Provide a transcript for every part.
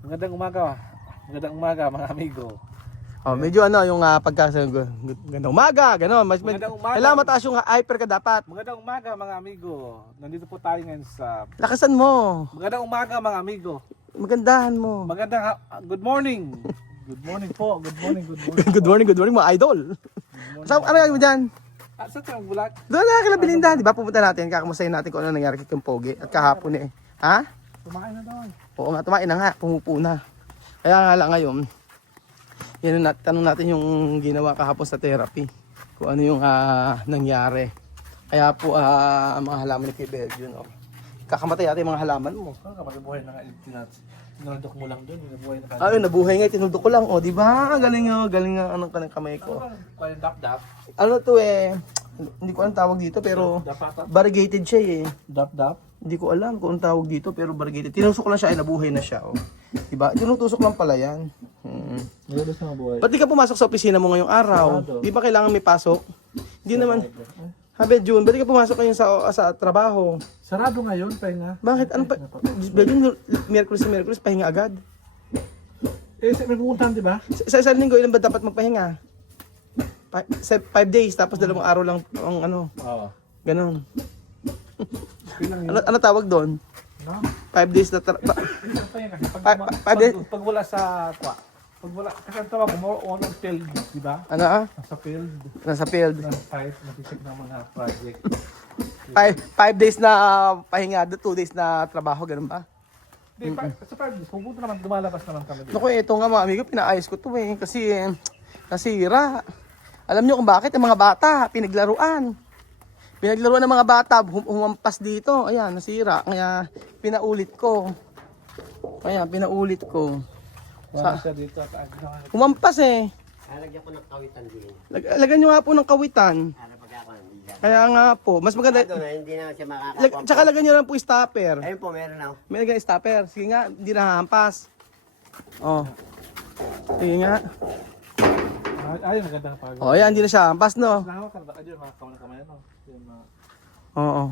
Magandang umaga. Magandang umaga mga amigo. Oh, medyo ano yung gandang umaga, gano'n. Magandang umaga. Kailangan mataas yung hyper ka dapat. Magandang umaga mga amigo. Nandito po tayo ngayon sa Lakasan mo. Magandang umaga mga amigo. Magandahan mo. Good morning. Good morning po. Good morning. Good morning mga idol. So, ano yung dyan? Saan ka bulag? Doon na kila Belinda, di ba? Pupunta natin, kakamustahin natin kung ano nangyari kay Kim Pogi at kahapon eh. Ha? Tumain na daw. Oo nga, tumain na nga, pumupo na. Kaya nga lang ngayon, yan na, tanong natin yung ginawa kahapon sa therapy. Kung ano yung nangyari. Kaya po, mga halaman ni Kay Belgian, oh. Kakamatay natin yung mga halaman mo. Saan ka mabuhay na nga? Tinadok mo lang doon. Nabuhay na ka. Ayun, nabuhay nga, tinudok ko lang, oh, di ba? Galing nga, anong kanang kamay ko. Ano dap-dap? Ano to eh, hindi ko alam tawag dito, pero variegated siya eh. Dap-dap? Hindi ko alam kung anong tawag dito, pero variegated. Tinusok ko lang siya, ay nabuhay na siya, oh. Diba? Tinutusok lang pala yan. Nagabas na mabuhay. Ba't di ka pumasok sa opisina mo ngayong araw? Di ba kailangan may pasok? Hindi naman. Habe June, ba't di ka pumasok ngayon sa trabaho? Sarado ngayon, pahinga. Bakit? Ano pa? June, Miyerkules, pahinga agad. May pupuntahan, di ba? Sa isang linggo, ilan ba dapat magpahinga? 5 days, tapos 2 araw lang ang ano. Oo. Ganon. Pilang yun. Ano tawag doon? No? 5 days na Pag wala sa pag wala kasi ang tawag mo on field, di ba? Ano Sa field, Nasa field. ng fight, natisip ng mga project. 5 days na pahinga, 2 days na trabaho, ganun ba? Di pa sa project, pupunta naman lumalabas naman kami dito. Naku, ito nga mga amigo, pinaayos ko to eh. Kasi nasira. Alam nyo kung bakit? Ang mga bata, pinaglaruan. Pinaglaruan ng mga bata, humampas dito. Ayan, nasira. Kaya pinaulit ko. Wala siya dito at Humampas eh. Lalagyan ko ng kawitan din. Lagyan nyo nga po ng kawitan. Para pag ako nandiyan. Kaya nga po, mas maganda. Ito na, hindi na siya makakapampa. Tsaka lagyan nyo lang po stopper. Ayun po, meron na. May lagyan stopper. Sige nga, hindi na hahampas. Oh. Sige nga. ay magandang pag. Oh, ayan, hindi na siya hampas, no? Nakakita ka ayun mga kamay ano. Yung mga Oo.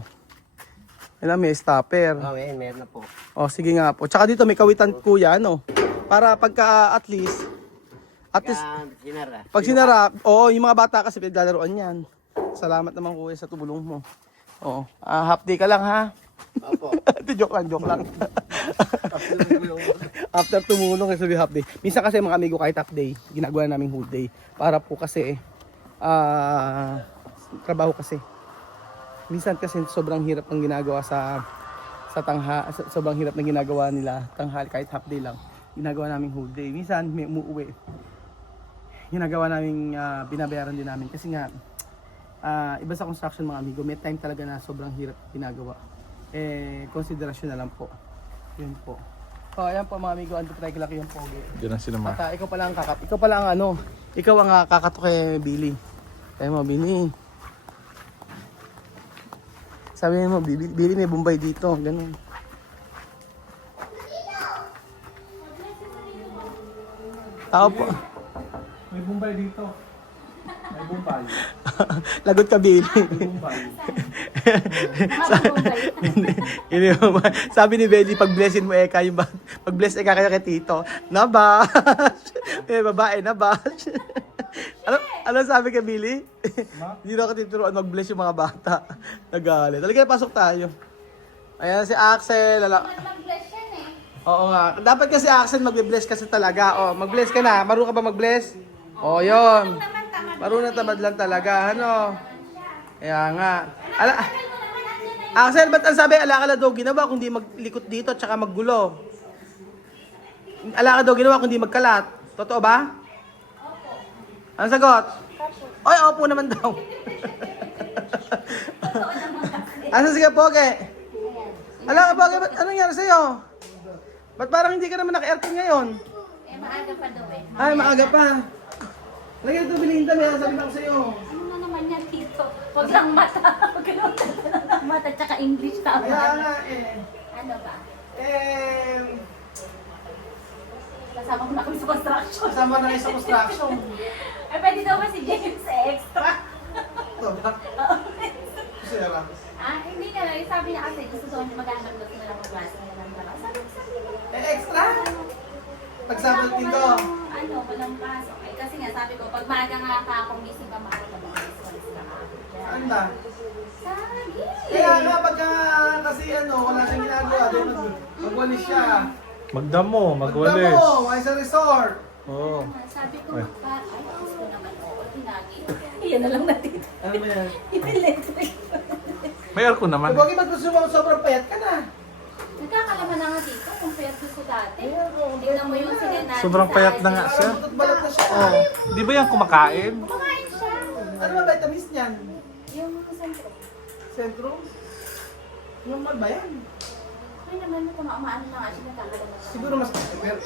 Alam, may stopper. Oh, meron na po. Oh, sige nga po. Tsaka dito may kawitan kuya, no? Para pagka at least Sinara. pag sinara, oo, yung mga bata kasi pinaglalaroan yan. Salamat naman kuya sa tumulong mo. Oo. Half day ka lang ha. Opo. joke lang. After tumulong kasi half day. Minsan kasi mga amigo kahit half day, ginagawa namin whole day. Para po kasi trabaho kasi. Minsan kasi sobrang hirap ng ginagawa sa sobrang hirap ng ginagawa nila tanghali kahit half day lang. Ginagawa namin whole day. Minsan may umuwi. Ginagawa namin binabayaran din namin kasi nga iba sa construction mga amigo, may time talaga na sobrang hirap ginagawa. Konsiderasyon na lang po. Yun po. So ayan po mga amigo, ando try laki yung pogi. Diyan ang sinama. At ikaw pala ang ikaw ang kakato kay Billy. Kaya mo Billy. Sabi mo, Billy may Bombay dito, ganun. Tao po. May Bombay dito. May Bombay. Lagot ka, Billy. May Bombay. Sabi ni Belly, pag-blessin mo Eka, yung pag-bless Eka kayo kay Tito, nabash! May babae, nabash! Ano sabi kay Billy? Hindi na ako tinuruan mag-bless yung mga bata. Nagalit. Talaga pasok tayo. Ayan si Axel. Mag-bless yan eh. Oo nga. Dapat kasi Axel mag-bless kasi talaga. Oh, mag-bless ka na. Marunong ka ba mag-bless? Oh, yun. Marunong tamad lang talaga. Ano? Kaya nga. Axel, ba't ang sabi, ala ka na daw ginawa kundi maglikot dito at saka maggulo? Ala ka daw ginawa kundi magkalat. Totoo ba? Ano sagot? Oy, opo naman daw. Asa sige, Poge? Ala ka, Poge, ba't anong nangyari sa'yo? Ba't parang hindi ka naman naka-aircon ngayon? Maaga pa daw eh. Ay, maaga pa. Lagyan ito, Belinda, may sabi lang sa'yo. Ano na naman yan dito? Huwag lang mata. Huwag lang mata tsaka English tama. Kaya nga eh. Ano ba? Kasama ko na kami sa construction. Kasama na kayo sa construction. Ay, pwede daw ba si James extra? Ito ba? Sira. Hindi na lang. Sabi niya kasi gusto daw mag-anak daw sila ng klase nila ng dalawa. Sabi Anda. Sagi! Kaya nga, pagka kasi wala siyang ginagawa, din magwalis siya. Magdamo, magwalis. Magdamo, may sa resort. Oo. Sabi ko magpa... Ay, gusto naman ako. Tinagi. Yan na lang natin. Ano ba yan? Yung electric. May aircon naman. Kapag ba't gusto mo sobrang payat ka na? Nagkakalaman na nga dito kung payat gusto dati. Tignan mo yung sinet natin Sobrang sa payat na IG. nga siya. Parang butot balat na siya. Oh. Di ba yan kumakain? Kumakain siya. Ano ba vitamins niyan? Yung sentro. Sentro? Normal ba yan? Ay naman, umaano na nga siya. Nagkakalaman na. Siguro mas pero,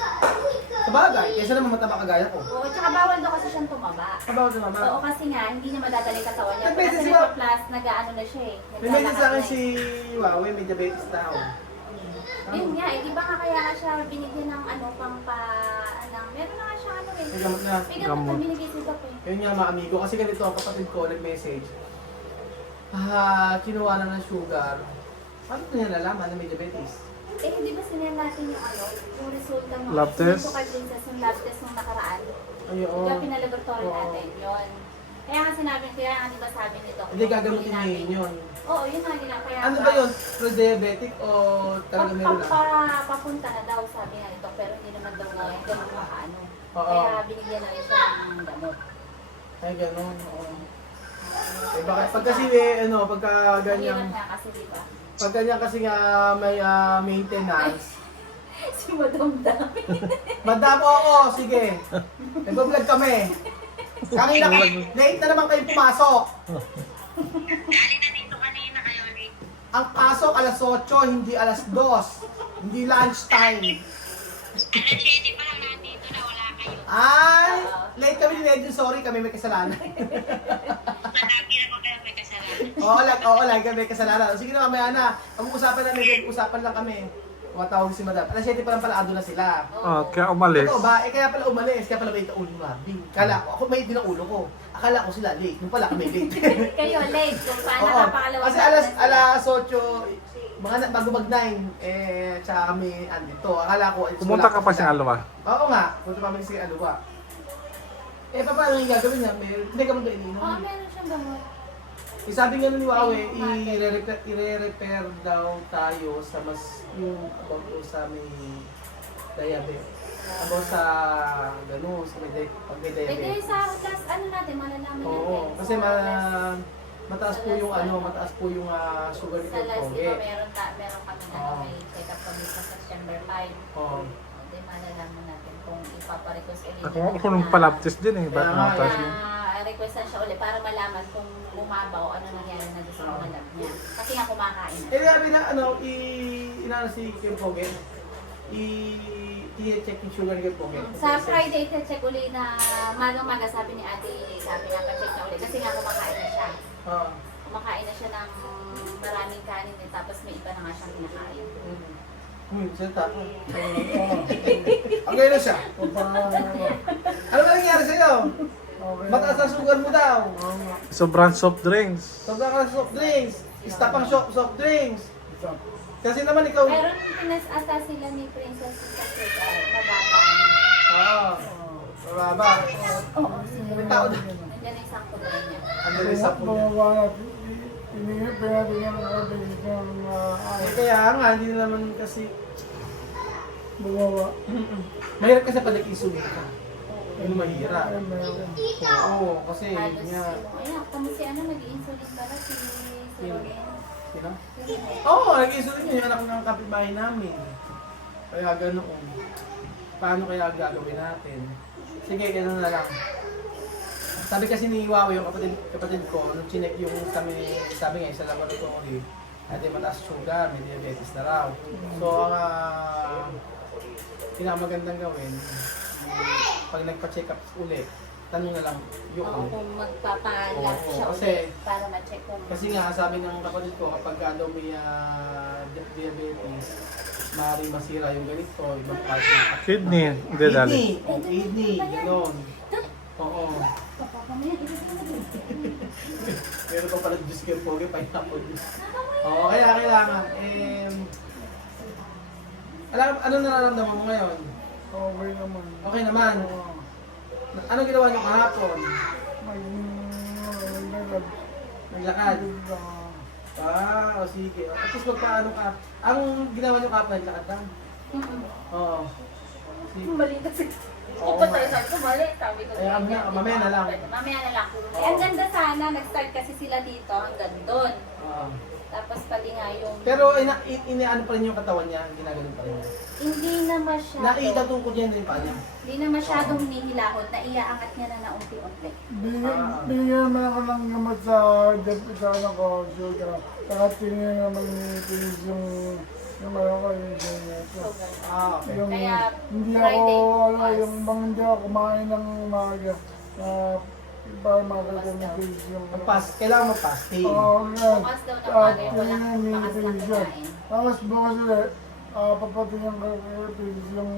sa bagay, kaysa naman mataba kagaya ko. Oo, tsaka bawal daw kasi siyang tumaba. Kabaw na mama. Oo, kasi nga, hindi niya madadali katawan niya. Nag-message Kasi mo- nagpa-plus, nag-ano na siya eh. May message sa akin Naglalakad si na eh. Huawei, may diabetes na ako. Yun nga, eh, di ba nga kaya nga siya binigyan ng ano, pang pa... Anong, meron na nga siya ano eh. May gamot na. May gamot na Gamot. binigay si Doc eh. Yun nga mga amigo, kasi ganito ang kapatid ko nag-message. Kinuha na ng sugar. Paano ko niya nalaman na may diabetes? Eh, di ba sinend natin yung ano, yung resulta ng Lab test? Yung Princess, yung lab test nung nakaraan. Ay, oo. Yung pinalaboratory Oo. natin, yun. Kaya nga sinabi, kaya nga di ba sabi nito? Hindi gagamutin niya yun. Oo, yun nga gina. Kaya Ano ba yun? Pre-diabetic o talaga meron na? Papunta na daw, sabi nga nito, pero hindi naman daw nga ganun makaano. Oo. Kaya binigyan na rin siya ng gamot. Ay, ganun. Oo. Eh, bakit? Pag kasi, pagka Mahirap ganyan, nga kasi, di ba? pag ganyan kasi nga may maintenance, Si Madam Dami. madamo ako, sige. Nag-vlog kami. Kanina, late na naman kayo pumasok. Ang pasok alas 8, hindi alas 2. Hindi lunch time. Ay, late kami ni Edwin, sorry, kami may kasalanan. Oo, like kami may kasalanan. Sige na, mamaya na. Pag-uusapan namin, usapan lang kami. Tumatawag si Madam. Alas 7 pa lang pala, ado na sila. Oh, kaya umalis. Ito ba? Kaya pala umalis. Kaya pala may ulo mabing. Kala ko, ako may din ang ulo ko. Akala ko sila late. Nung pala kami late. Kayo, late. Kung paano Oo. napakalawag Kasi alas 8, mga bago mag 9, tsaka kami andito. Akala ko, Pumunta ka pa sa Alwa. Oo nga. Punta pa kami sa Alwa. Paano yung gagawin niya? Hindi ka mo ba ininom? Oo, meron siyang gamot. Sabi nga nun ni Huawei, i-repair daw tayo sa mas yung about po sa may diabetes. About sa gano'n, sa may pag may Eh, diabetes. sa class, ano natin, malalaman natin. Oo, kasi Sa class, mataas po yung mataas po yung sugar sa nito. last, di Okay. ba meron kami Oo. may check-up kami sa September 5. Oo. Hindi malalaman natin kung ipaparequest ulit. Ako nung palaptis din eh. Ba't Kaya nga, mataas yun? Requestan siya ulit para malaman kung bumabaw ano nangyari na gusto ng lab niya. Kasi nga kumakain na. Eh, sabi na, inano si Kim Poget, i-check yung sugar ni Kim Poget. Sa Friday, check uli na maga sabi ni ate, sabi nga pa-check na ulit. Kasi nga kumakain na siya. Oo. Kumakain na siya ng maraming kanin eh, tapos may iba na nga siyang kinakain. Salita. Ang gano'n siya. Ano ba nangyari sa'yo? Mataas ang sugar mo daw. Sobrang soft drinks. Sobrang ka soft drinks. Stop ang soft drinks. Kasi naman ikaw... Meron pinas-ata sila ni Princess sa check-up, mababa. Oo. Mababa. Oo, sila. May tao doon. Nandiyan yung sakto ba niya. Ang galing sa puno. Kaya nga, hindi na naman kasi... Mahirap kasi pag nag-insulin ka. Yung mahirap. Oo, kasi Halos nga... ayun, kamo si ano, nag-insulin pala si Loren. Sino? Oo, nag-insulin yun yung anak ng kapitbahay namin. Kaya ganoon. Paano kaya gagawin natin? Sige, gano'n na lang. Sabi kasi ni Huawei, yung kapatid ko, nung chinek yung sabi nga, sa laboratory, at mataas sugar, may diabetes na raw. So, ang pinakamagandang gawin, pag nagpa-check up ulit, tanong na lang yung Oo, kung magpapalab Oo, siya kasi- ulit para ma-check kung kasi nga, sabi ng kapatid ko, kapag daw may diabetes, maaaring masira yung ganito, ibang part ng Kidney. Hindi dali. Kidney, gano'n. Oo. papapamaya. Meron pa pala juice kayo, pogi, pineapple juice. Oo, kaya kailangan. Ano nararamdaman mo ngayon? Okay naman. Okay naman. Ano ginawa niyo kahapon? Naglakad. O sige. At least magpaano ka. Ang ginawa niyo kapag naglakad lang. Oo. Sige. Mali kasi. Oo, Ipot tayo sabi ko, mali. Sabi ko. Ay, mamaya na lang. Mamaya na lang. Eh, ang ganda sana, nag-start kasi sila dito hanggang doon. Oo. Tapos pali nga yung... Pero inaano pa rin yung katawan niya, ginaganon pa rin niya. Hindi na masyado. Naitatungkod niya din pa niya. Hindi na masyadong hinihilahod na iaangat niya na unti-unti. Bigyan mo ako ng gamot sa ano ko, sugar. Saka tingin naman ni yung ano ko, yung ito. Okay. Yung, Kaya, hindi Friday, ako, bukas. yung bang hindi ako kumain ng umaga. Para makakamitis yung... Kailangan mag-fasting. Oo, yan. Bukas daw ng At umaga, walang yun yung bakas na minimitis yan. kinain. Tapos bukas ulit, papatingin ko yung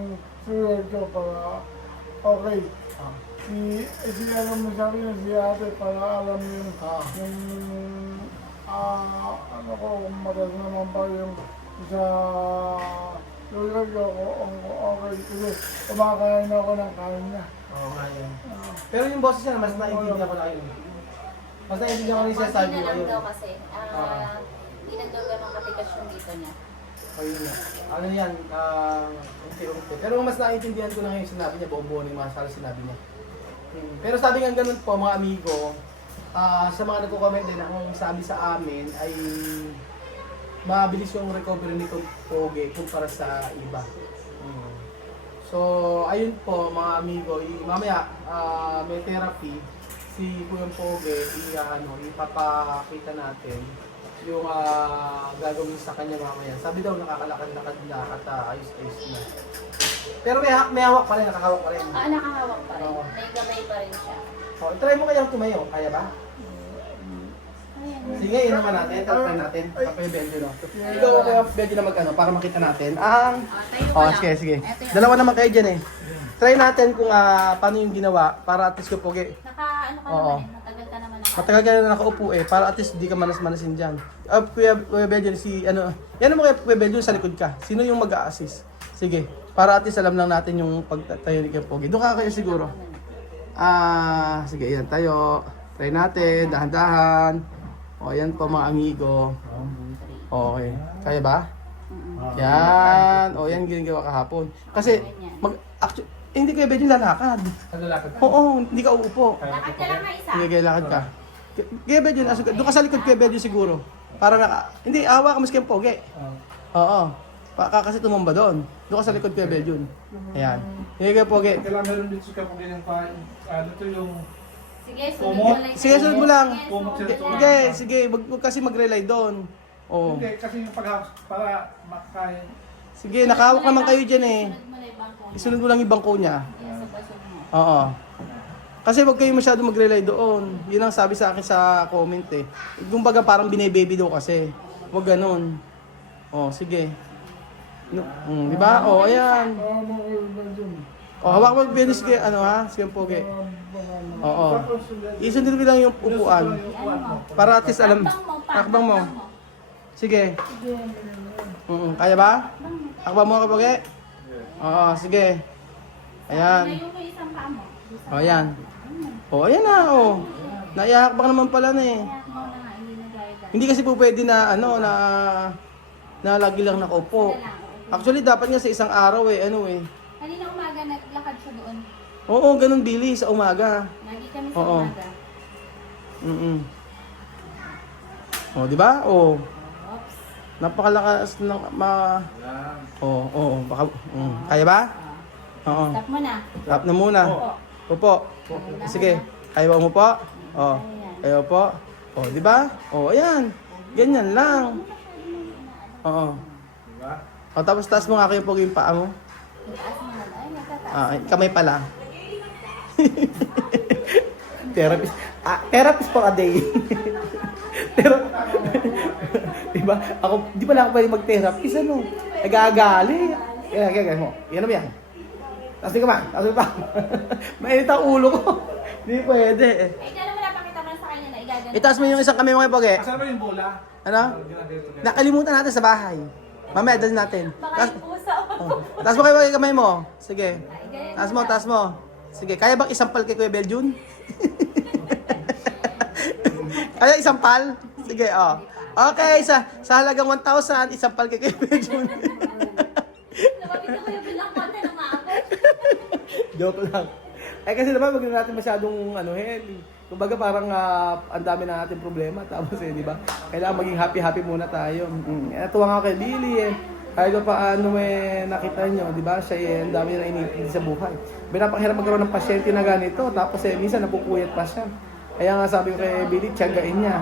sugar ko para okay. Si ano mo sabi na si ate para alam yung ano ko kung matas naman pa yung sa sugar ko okay kasi kumakain ako ng kain niya. Oo nga yun. Pero yung boses niya, mas naiintindihan ko na yun. Mas naiintindihan ko na yung Konti sinasabi na mo lang yun. daw kasi. Hindi na daw ganun katikas yung dito niya. Ayun nga. Ano yan, unti-unti. Pero mas naiintindihan ko na ngayon yung sinabi niya, buong-buo na yung mga sinabi niya. Pero sabi nga ganun po mga amigo, sa mga nagko-comment din na kung sabi sa amin ay mabilis yung recovery nitong poge kumpara sa iba. So, ayun po mga amigo, mamaya may therapy si Kuyang Poge, ipapakita natin yung gagawin sa kanya mamaya. Sabi daw nakakalakad-lakad na at ayos-ayos na. Pero may hawak pa rin, nakahawak pa rin. Nakahawak pa rin. Oo. May gabay pa rin siya. Try mo kayang tumayo, kaya ba? Ayan. Sige, yun naman natin, try natin. Kapag Benjo, no? Ikaw kaya Benjo na mag-ano, para makita natin. Tayo ka lang. Sige. Ito yun. Dalawa naman kayo dyan eh. Try natin kung paano yung ginawa para at least ko Poge. Ano ka Oo. naman eh. Matagal ka naman Matagal ka na nakaupo eh, para at least di ka manas-manasin dyan. Kuya Benjo, yan mo kaya Kuya Benjo, sa likod ka. Sino yung mag-a-assist? Sige, para at least alam lang natin yung pagtayo ni Kuya Poge. Doon ka kayo siguro. Sige, yan tayo. Try natin, dahan-dahan. O, yan po mga amigo. Okay. Kaya ba? Yan. O, yan ginagawa kahapon. Kasi, hindi kayo pwede lalakad. Lalakad ka? Oo, hindi ka uupo. Lakad ka lang na isa. Hindi kayo lakad ka. Kaya Bedyo, doon ka sa likod kaya Bedyo siguro. Para hindi, awa ka mas kayong pogi. Oo. Kasi tumumba doon. Doon ka sa likod kaya Bedyo. Ayan. Hindi kayo pogi. Kailangan meron din siya kung ganyan pa. Ito yung... Sige, sunod mo lang. Sige, sunod mo lang. Sige, Hindi, sige, wag kasi mag-rely doon. Oo. Hindi, kasi yung paghawak para makakain. Sige, nakahawak naman kayo dyan eh. Sunod mo lang yung bangko niya. Isunod mo lang yung bangko niya. Yes, sa basog mo. Oo. Kasi wag kayo masyado mag-rely doon. Yun ang sabi sa akin sa comment eh. Kumbaga parang bine-baby daw kasi. Wag ganun. Oh, sige. Di ba? Oh, ayan. Oh, hawak mo yung sige, sige Poge. Oo. Isundin mo lang yung upuan. Para at least alam. Akbang mo. Sige. Kaya ba? Akbang mo ka Poge? Oo, sige. Ayan. Ngayon mo isang paa mo. Oh, ayan. Oh, ayan na, oh. Naihakbang naman pala na eh. Kaya mo na nga, hindi na gaya. Hindi kasi po pwede na, na lagi lang nakaupo. Actually, dapat nga sa isang araw eh, Kanina umaga, naglakad siya doon. Oo, ganun Billy, sa umaga. Lagi kami sa Oo. umaga. Oh, di ba? Oh. Oops. Napakalakas ng baka kaya ba? Oo. Stop mo na. Tap na muna. Upo. Sige. Kaya mo po? Oh. Kaya po? Oh, di ba? Oh, ayan. Ganyan lang. Oo. O, tapos taas mo nga kayo po yung paa mo. Itaas mo na. Ay, natataas. Kamay pala. Therapist. Therapist pa ka day. Pero, diba? Ako, di pala ako pwede mag-therapist, Nag-aagali. Kaya mo. Yan naman yan. Taas din ka ba? Taas din pa. Mainit ang ulo ko. Hindi pwede. Ay, dyan mo napakita mo sa kanya na igagano. Itaas mo yung isang kamay mo kayo, Poge. Asan ba yung bola? Ano? Nakalimutan natin sa bahay. Mamaya, dalhin natin. Baka yung pusa. Taas mo kayo yung kamay mo. Sige. Taas mo. Sige, kaya bang isampal kay Kuya Beljun? Kaya isang pal? Sige, oh. Okay, sa halagang 1,000, isang pal kay Kuya Jun. Lumapit ako yung bilang mata ng maabot. Joke lang. Eh kasi naman, wag na natin masyadong kumbaga parang ang dami na natin problema. Tapos di ba? Kailangan maging happy happy muna tayo. Natuwa nga ako kay Billy Kahit pa paano nakita nyo, di ba? Siya ang dami na iniintindi sa buhay. Pinapakahirap magkaroon ng pasyente na ganito. Tapos minsan napupuyat pa siya. Kaya nga sabi ko kay Billy, tiyagain niya.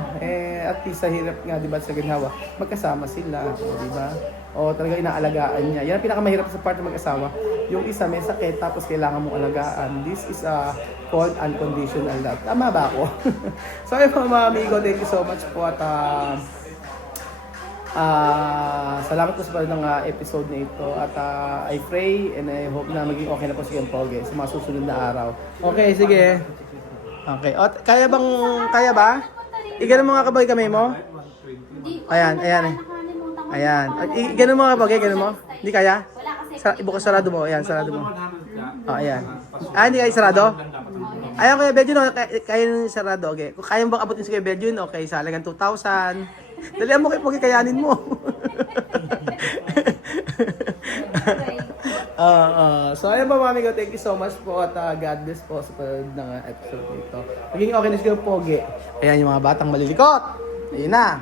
At least sa hirap nga, di ba, sa ginhawa, magkasama sila, di ba? O talaga inaalagaan niya. Yan ang pinakamahirap sa part ng mag-asawa. Yung isa may sakit, tapos kailangan mong alagaan. This is called unconditional love. Tama ba ako? So ayun mga amigo, thank you so much po at salamat po sa panonood ng episode na ito. At I pray and I hope na maging okay na po si Poge sa mga susunod na araw. Okay, sige. Okay. O, kaya ba? Iganon mo nga kabagay kamay mo. Ayan. Ayan. Iganon mo nga kabagay, iganon mo. Hindi kaya? Ibukas sarado mo. Ayan, sarado mo. O, ayan. Hindi kaya sarado? Ayan, Kuya Bedjun, kaya yung sarado. Okay. Kung kaya bang abutin si Kuya Bedjun, okay, sa halagang 2,000. Dalihan mo kay Pogi, kayanin mo. So ayun po mga amigo, thank you so much po at God bless po sa panonood ng episode nito. Maging okay na si Kuya Pogi. Ayan yung mga batang malilikot. Ayun na.